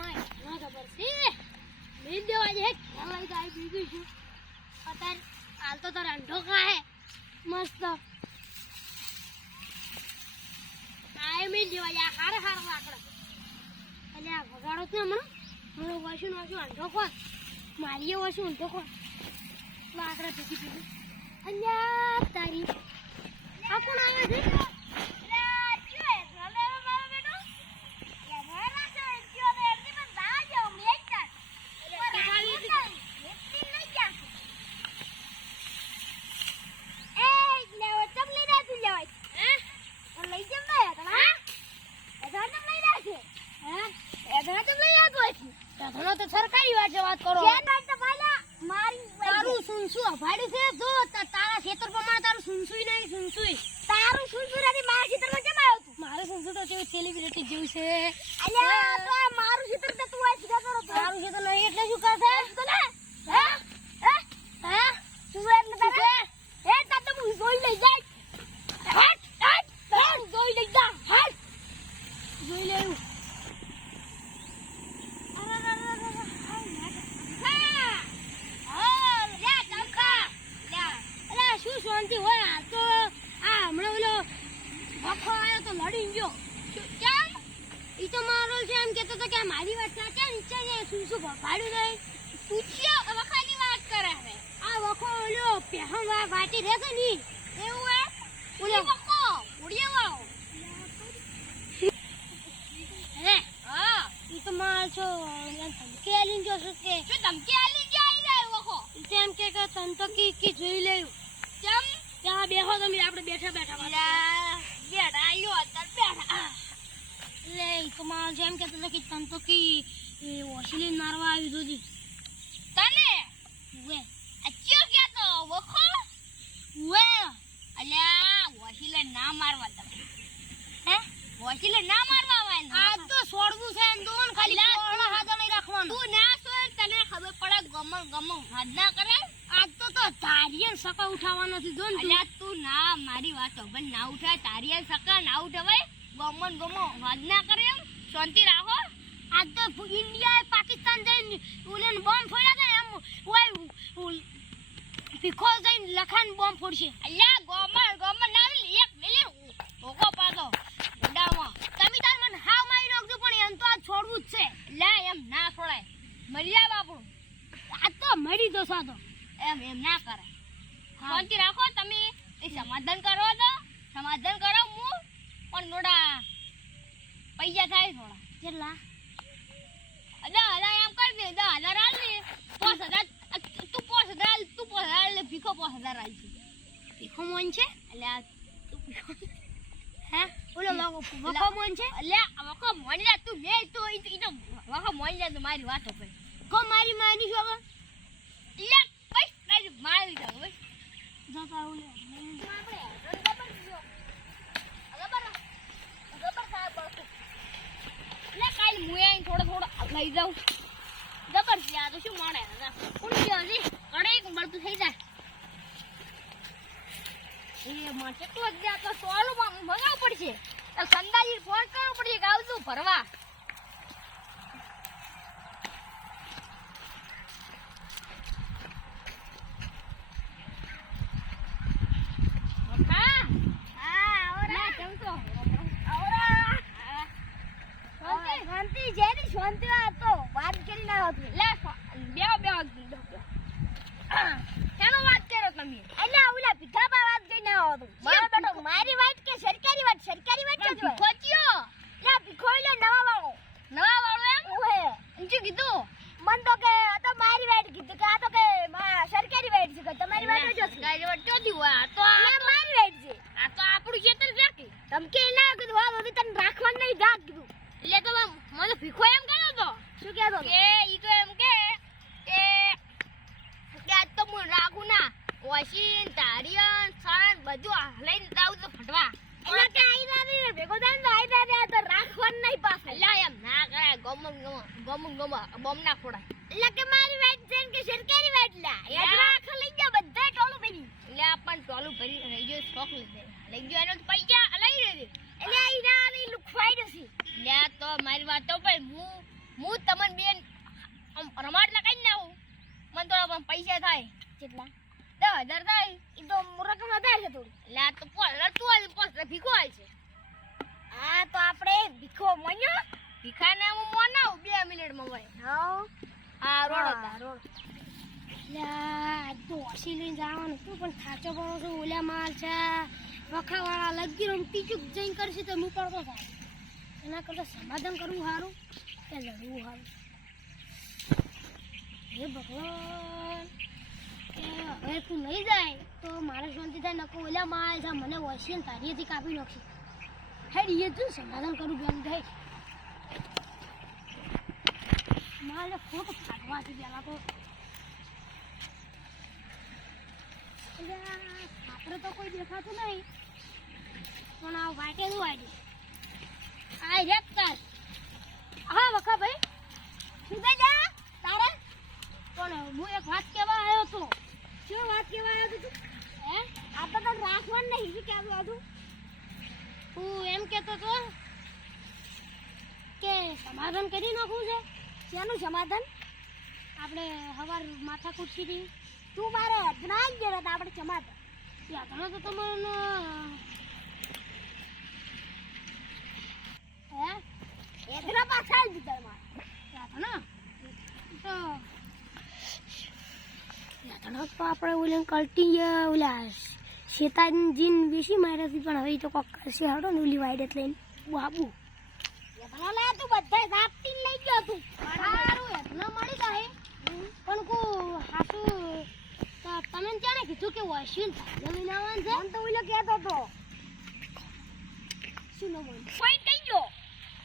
My ના ખબર છે મેં દેવા જે ખેલાઈ ગાય બીજું છું અત્યારે હાલ તો તારા અંડો ખાય મસ્ત આ મેં દેવા યા હારે હારે વાકડા એટલે આ વગાડો છે હમણાં મને વશું અંડો કોણ મારીએ વશું અંડો કોણ વાકડા ભેગી ભેગી અલ્યા તારી આ કોણ આવ્યો છે સરકારી વાત કરો તારું સુનસુ અભાડ્યું છે જો તારા ખેતર પ્રમાણે તારું સુનસુઈ નહીં સુનસુઈ તારું સુનસુ નથી મારા ખેતરમાં કેમ આવ્યો તું મારું સુનસુ તો કેવી સેલિબ્રિટી જેવું છે અલ્યા તો મારું ખેતર તો તું આ સીધા કરો તારું ખેતર નહીં એટલે શું કરશે તો ને હે હે તું એટલે તારે હે તા તો હું જોઈ લઈ જાય હટ હટ જોઈ લઈ જા હટ જોઈ લેવું શાંતિ હોય આ તો આ હમણાં ઓલો વખો આવ્યો તો લડી ગયો કેમ ઈ તો મારો છે એમ કેતો તો કે મારી વાત સાચા નીચે છે શું શું ભાડું નહીં પૂછ્યો વખાની વાત કરે હવે આ વખો ઓલો પહેમ વાટી રહેશે ની એવું હે ઓલો વખો ઉડિયો વાવ હે હા ઈ તો માર છો ધમકી આલીન જો શું ધમકી આલી જાય રહ્યો વખો તેમ કે તન તો કી જોઈ લેવું કેમ ત્યાં બેહો તમે આપણે બેઠા બેઠા બેઠા આયો અત્યારે બેઠા લે કમાલ જેમ કે તન તો કી ઓશિલીન મારવા આવી દોજી તને વે અચ્યો કે તો વખો વે અલ્યા ઓશિલે ના મારવા તમે હે ઓશિલે ના મારવા વાય આ તો છોડવું છે દોન ખાલી કોળા હાથ નહીં રાખવાનું તું ના છોડ તને ખબર પડે ગમ હાથ ના કરે આજ તો તારીએ સકા ઉઠાવવાનો છે જોન અલ્યા તું ના મારી વાત હવે ના ઉઠાય તારીએ સકા ના ઉઠાવાય ગમો વાત ના કરે એમ શાંતિ રાખો આજ તો ઇન્ડિયા પાકિસ્તાન જઈને ઉલેન બોમ્બ ફોડ્યા હતા એમ ઓય ભીખો જઈને લખાન બોમ્બ ફોડશે અલ્યા ગમર ના એક મિલી ઓકો પાડો ઉડામાં તમે તાર મને હાવ મારી નાખજો પણ એમ તો આ છોડવું જ છે લે એમ ના છોડાય મર્યા બાપુ આ તો મરી દો સાદો એમ ના કરે શાંતિ રાખો તમે એ સમાધાન કરો તો સમાધાન કરો હું પણ થોડા પૈસા થાય થોડા કેટલા એમ કરી દે 10,000 આલ ને 5,000 તું 5,000 લે ભીખો 5,000 આલ છે ભીખો મોન છે એટલે તું ભીખો હે ઓલો વખો મોન છે એટલે વખો મોન લે તું મે તો ઈ તો વખો મોન લે તો મારી વાતો કરે કો મારી માની છો લે મારી જાવ ભાઈ જતા ઓલે લે કાલ મુયા થોડો લઈ જાઉં જબર છે આ તો શું માણે કોણ છે હજી કડે એક મળતું થઈ જાય એ માટે તો જ તો સોલું મંગાવવું પડશે સંદાજી ફોન કરવો પડશે કે આવતું ભરવા શાંતિ તો વાત કરી ના હતી લે બે કેનો વાત કરો તમે એટલે ઓલા ભીખાબા વાત કરી ના હતું મારો બેટો મારી વાત કે સરકારી વાત છે ભીખોચ્યો લે ભીખો લે નવા વાળો એમ ઓહે શું કીધું મન તો કે આ તો મારી વાત કીધું કે આ તો કે સરકારી વાત છે તમારી વાત જો સરકારી વાત તો દીવા તો આ મારી વાત છે આ તો આપણું ખેતર છે કે ધમકી ના કીધું આ હવે તને રાખવા નહીં જા કીધું એટલે તો મને ભીખો એમ કહ્યો તો શું કહેતો કે ઈ તો એમ કે આજ તો હું રાખું ના ઓશીન તારિયન સાન બધું લઈને જાવ તો ફટવા એટલે કે આઈ રાની ભેગો થાય તો આઈ રાની આ તો રાખવાનું નહીં પાસે એટલે એમ ના કરાય ગમ બોમ ના ફોડાય એટલે કે મારી વાત છે કે સરકારી વાત લા એ રાખ લઈ જા બધા ટોલું ભરી એટલે આપણ ટોલું ભરી લઈ ગયો શોખ લઈ ગયો એનો પૈસા લઈ લે એટલે આઈ રાની લુખવાઈ દસી લે તો મારી વાત તો ભાઈ હું તમને બેન રમાડ લગાઈ ના આવું મને થોડા પૈસા થાય કેટલા 10,000 થાય એ તો રકમ વધારે છે થોડી એટલે આ તો પોસ ભીખો આવે છે હા તો આપણે ભીખો મન્યો ભીખાને હું મનાવું 2 મિનિટમાં ભાઈ હા રોડો તો ઓછી લઈને જવાનું હતું પણ થાચો પડો છો ઓલા માલ છે વખાવાળા લગી રમતી ચૂક જઈને કરશે તો હું પડતો થાય એના કરતાં સમાધાન કરવું સારું કે લડવું સારું હે ભગવાન હવે તું નહીં જાય તો મારે શાંતિ થાય નકો ઓલા માલ છે મને વસી ને તારીએથી કાપી નાખશે હેડ એ તું સમાધાન કરું બેન થાય મારે ખોટું ફાટવાથી પહેલાં તો આપણે તો કોઈ દેખાતું નહીં પણ આ વાટે શું આવી આ રેપતા હા વખા ભાઈ શું કહી જા તારે પણ હું એક વાત કહેવા આવ્યો હતો શું વાત કહેવા આવ્યો તું હે આ તો તને રાખવાનું નહીં શું કહેવું હતું હું એમ કહેતો હતો કે સમાધાન કરી નાખવું છે શેનું સમાધાન આપણે હવાર માથા કૂટતી હતી તું મારે અજના જ જરા આપણે સમાધાન યાતના તો તમને હે એદરા પાછા જ દીધા મારે યાતના તો યાતના તો આપણે ઓલે કલ્ટી ઓલા શેતાનજીન બેસી માર્યાથી પણ હવે તો કોક કરશે હડો ને ઓલી વાઈડ લઈને બાબુ યાતના લે તું બધા સાપતી લઈ ગયો તું સારું યાતના મળી જાય પણ કો હાસુ તમે જાણે કીધું કે વોશિંગ જમીન આવવાનું છે મને તો ઓલો કહેતો હતો શું નો બોલ કોઈ કહી ગયો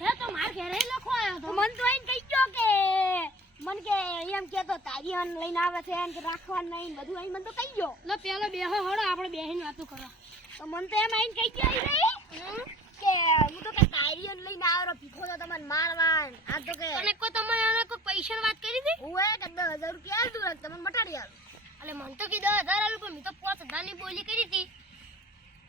હે તો માર ઘરે લખો આવ્યો તો મને તો એને કહી ગયો કે મન કે એમ કહેતો તારી અન લઈને આવે છે એમ કે રાખવાનું નહીં બધું અહીં મને તો કહી ગયો લે પેલો બેહો હળો આપણે બેહીને વાતો કરો તો મને તો એમ આઈને કહી ગયો અહીં કે હું તો કે તારી અન લઈને આવ્યો ભીખો તો તમને મારવાન આ તો કે અને કોઈ તમને આને કોઈ પૈસાની વાત કરી હતી ઓએ કે 10,000 રૂપિયા આલ દઉં તમને મટાડી આલ એટલે મને તો કે 10,000 આલું પણ મેં તો 5,000 ની બોલી કરી હતી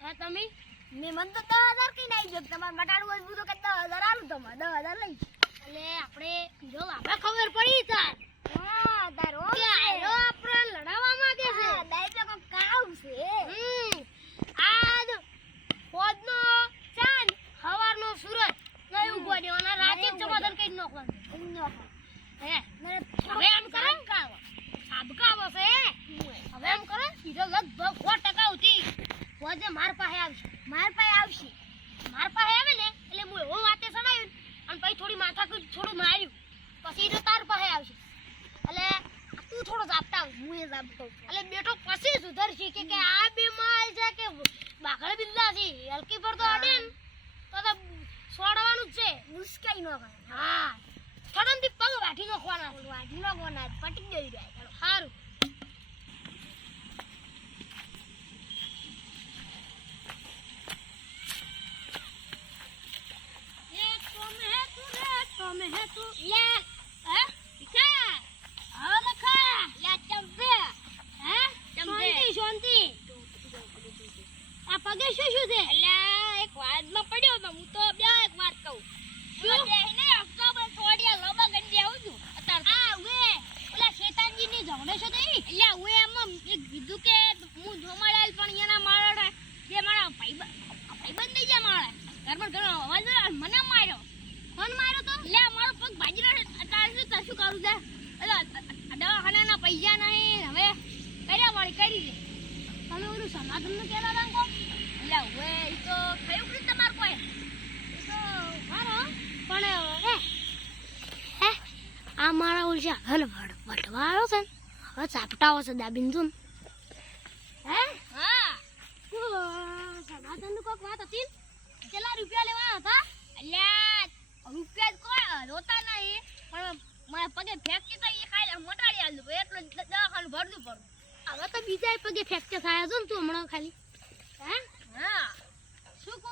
હા તમે મેં મને તો 10,000 કઈ નાઈ જો તમારે મટાડવું હોય હું તો કે 10,000 આલું તમારે 10,000 લઈ એટલે આપણે પીરો આપણે ખબર પડી તાર હા તારો કે આયો આપણે લડાવવા માંગે છે દાઈ તો કો કાવ છે આજ ફોજનો ચાંદ હવારનો સૂરજ નઈ ઉગો દેવાના રાતે સમાધાન કરી નાખવાનું હે હવે આમ કરો સાબકાવો છે હવે એમ કરો પીરો લગભગ 100% ઉઠી ફોજે માર પાસે આવશે માર પાસે આવે ને એટલે હું એવો વાતે સડાયું અને પછી થોડી માથાકૂટ થોડું માર્યું પછી તો તાર પાસે આવશે એટલે તું થોડો જાપતા આવ હું એ જાપતો એટલે બેટો પછી સુધરશે કે આ બે માલ છે કે બાકળ બિલ્લા છે હલકી પર તો અડે ને તો છોડવાનું જ છે મુશ્કેલ ન કરે હા થોડોથી પગ વાઢી નાખવાના પટી ગઈ જાય સારું તમે હે તું લે હે ઈકા હા લખા લે ચંપે હે ચંપે શાંતિ આ પગે શું છે એટલે એક વાદમાં પડ્યો તો હું તો બે એક વાત કહું શું બેહીને અક્કબર છોડિયા લોબા ગંડી આવું છું અત્યારે આ ઉએ ઓલા શેતાનજી ની ઝઘડો છો તો એટલે ઉએ એમ એક કીધું કે હું જોમાડાલ પણ એના મારા જે મારા ભાઈબંધ થઈ ગયા મારા ઘરમાં ઘણો અવાજ મને માર્યો ફોન માર્યો તો લે મારો પગ ભાજી રહ્યો તારે શું કરું છે એટલે દવાખાનાના પૈસા નહીં હવે કર્યા વાળી કરી દે તમે ઓલું સમાધાન નું કેલા દાંગો એટલે હવે એ તો થયું કે તમાર કોઈ તો મારો પણ હે આ મારા ઓલશા હલ વટવા આવ્યો છે હવે ચાપટાવો છે દાબીન તું હે હા સમાધાન નું કોઈક વાત હતી કેટલા રૂપિયા લેવા હતા અલ્યા રૂપિયા કોઈ રોતા નહીં પણ મારા પગે ફ્રેક્ચર થાય એ ખાઈ મટાડી આલું એટલું દવાખાનું ભરતું પડું હવે તો બીજા પગે ફ્રેક્ચર થાય છે ને તું હમણાં ખાલી હે હા શું કો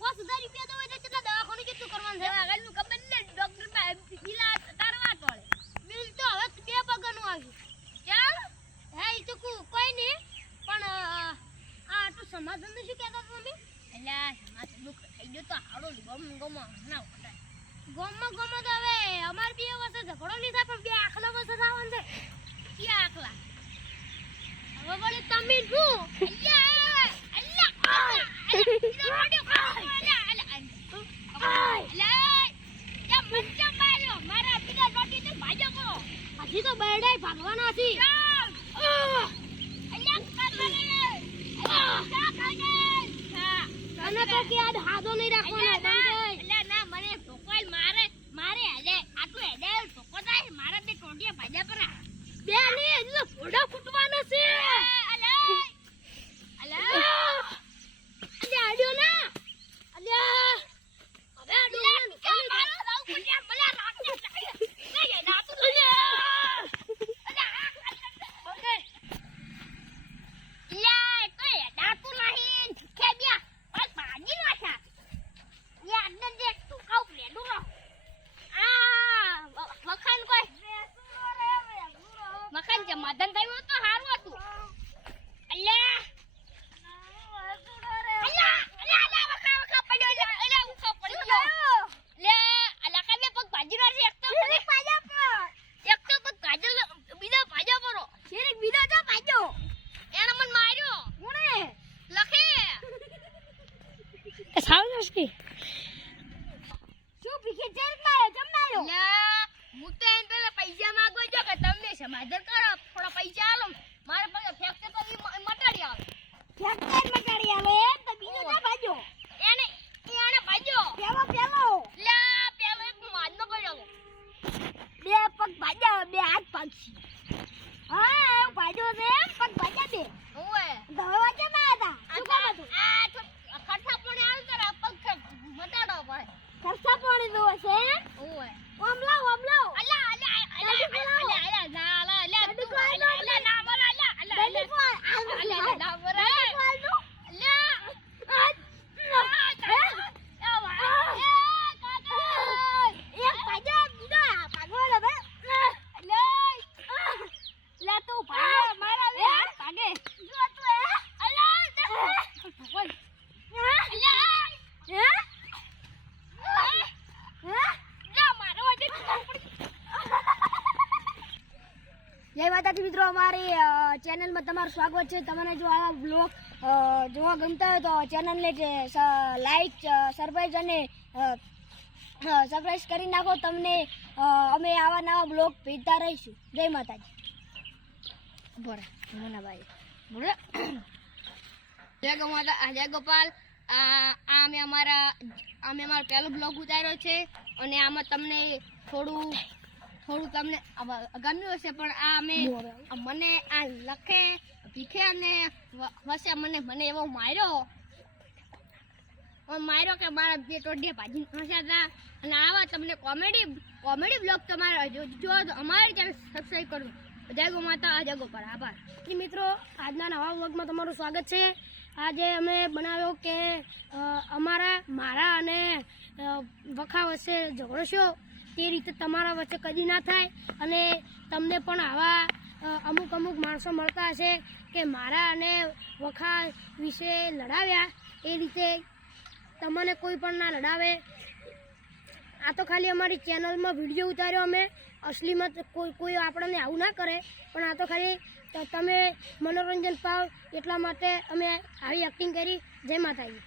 5,000 રૂપિયા તો હોય કેટલા દવાખાનું કેટલું કરવાનું છે આગળનું ખબર ને ડોક્ટર બિલા તારવા પડે બિલ તો હવે 2 પગનું આવ્યું ચાલ હે એ તો કોઈ નહીં પણ આ તો સમાધાન શું કહેતા તમે એટલે સમાધાન દુઃખ થઈ ગયો તો હાડો ગમ ના ગમમાં તો હવે અમારે હજી તો બરડાઈ ભાગવાના છે અને તો કે આ હાદો નહીં રાખવાનો એટલે ના મને ઢોકવાલ મારે હેડે આટલું હેડે ઢોકો થાય મારા બે ટોટિયા ભાજા પર બે ની એટલે ફોડા ફૂટવાના છે અલે આડ્યો ના અલ્યા હવે આડ્યો કે મારો લાવ ફૂટ્યા ભલા રાખને નહીં દાતું ઓકે યા તો દાતું નહીં કે બ્યા બસ ભાજી નાખા યા અડને દેખ તું કાઉ લેડું રો આ વખાન કોઈ વખાન જે મદન થયું તો હારું હતું અલ્યા સમાધાન કરો થોડા પૈસા આલો મારે પાસે ફેક્ટર તો મટાડી આવે ફેક્ટર મટાડી આવે તો બીજો ના ભાજો એને ભાજો પેલો લા પેલો એક માદનો પડ્યો બે પગ ભાજો બે હાથ પગસી હા ભાજો છે પગ ભાજા બે ઓએ દવા કે ના હતા શું કામ હતું આ તો ખર્ચા પણ આલ કર પગ મટાડો પડે ખર્ચા પણ દો છે ઓએ ઓમલાવ અલ્લા જય માતાજી મિત્રો, અમારી ચેનલમાં તમારું સ્વાગત છે. તમને જો આવા બ્લોગ જોવા ગમતા હોય તો ચેનલને લાઈક સબસ્ક્રાઇબ અને સબસ્ક્રાઇબ કરી નાખો. તમને અમે આવા નવા બ્લોગ ભેજતા રહીશું. જય માતાજી. મોનાભાઈ જય ગોમાતા, જય ગોપાલ. અમે અમારો પહેલો બ્લોગ ઉતાર્યો છે અને આમાં તમને થોડું તમને ગમ્યું હશે, પણ આ મને આ લખે ભીખે અને વસે મને એવો માર્યો કે મારા બે ટોડિયા ભાજી ફસ્યા હતા. અને આવા તમને કોમેડી બ્લોગ તમારે જો અમારી ચેનલ સબસ્ક્રાઈબ કરવું. જય ગો માતા, જય ગોપાલ. આભાર મિત્રો. આજના નવા બ્લોગમાં તમારું સ્વાગત છે. આજે અમે બનાવ્યો કે મારા અને વખા વચ્ચે ઝઘડો છો તે રીતે તમારા વચ્ચે કદી ના થાય. અને તમને પણ આવા અમુક માણસો મળતા હશે કે મારા અને વખા વિશે લડાવ્યા, એ રીતે તમને કોઈ પણ ના લડાવે. આ તો ખાલી અમારી ચેનલમાં વિડીયો ઉતાર્યો અમે. અસલીમાં કોઈ આપણને આવું ના કરે, પણ આ તો ખાલી તમે મનોરંજન પાવ એટલા માટે અમે આવી એક્ટિંગ કરી. જય માતાજી.